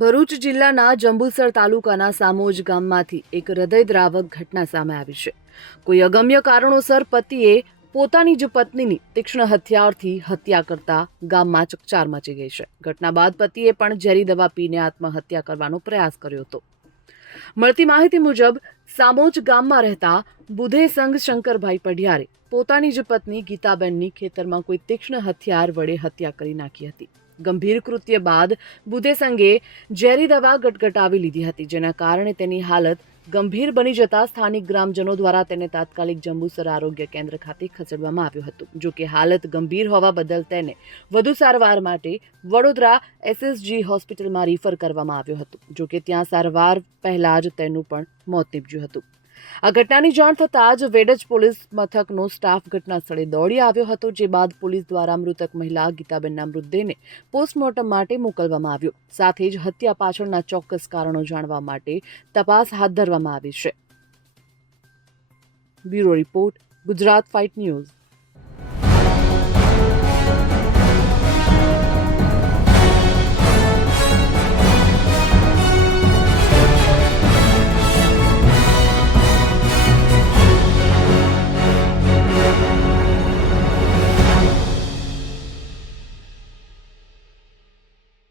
ભરૂચ જિલ્લાના જંબુસર તાલુકાના સામોજ ગામમાંથી એક હૃદયદ્રાવક ઘટના સામે આવી છે। કોઈ અગમ્ય કારણોસર પતિએ પોતાની જ પત્નીની તીક્ષ્ણ હથિયારથી હત્યા કરતા ગામમાં ચકચાર મચી ગઈ છે। ઘટના બાદ પતિએ પણ ઝેરી દવા પીને આત્મહત્યા કરવાનો પ્રયાસ કર્યો હતો। મળતી માહિતી મુજબ સામોજ ગામમાં રહેતા બુધેસંગ શંકરભાઈ પઢિયારે પોતાની જ પત્ની ગીતાબેનની ખેતરમાં કોઈ તીક્ષ્ણ હથિયાર વડે હત્યા કરી નાખી હતી। ગંભીર કૃત્ય બાદ બુધેસંગે ઝેરી દવા ગટગટાવી લીધી હતી, જેના કારણે તેની હાલત ગંભીર બની જતા સ્થાનિક ગ્રામજનો દ્વારા તેને તાત્કાલિક જંબુસર આરોગ્ય કેન્દ્ર ખાતે ખસેડવામાં આવ્યો હતો। જો કે હાલત ગંભીર હોવા બદલ તેને વધુ સારવાર માટે વડોદરા એસએસજી હોસ્પિટલમાં રિફર કરવામાં આવ્યો હતો। જો કે ત્યાં સારવાર પહેલા જ તેનું પણ મોત નીપજ્યું હતું। આ ઘટનાની જાણ થતાં જ વેડજ પોલીસ મથકનો સ્ટાફ ઘટના સ્થળે દોડી આવ્યો હતો, જે બાદ પોલીસ દ્વારા મૃતક મહિલા ગીતાબેનના મૃતદેહને પોસ્ટમોર્ટમ માટે મોકલવામાં આવ્યો। સાથે જ હત્યા પાછળના ચોક્કસ કારણો જાણવા માટે તપાસ હાથ ધરવામાં આવી છે। Bureau report, Gujarat fight news.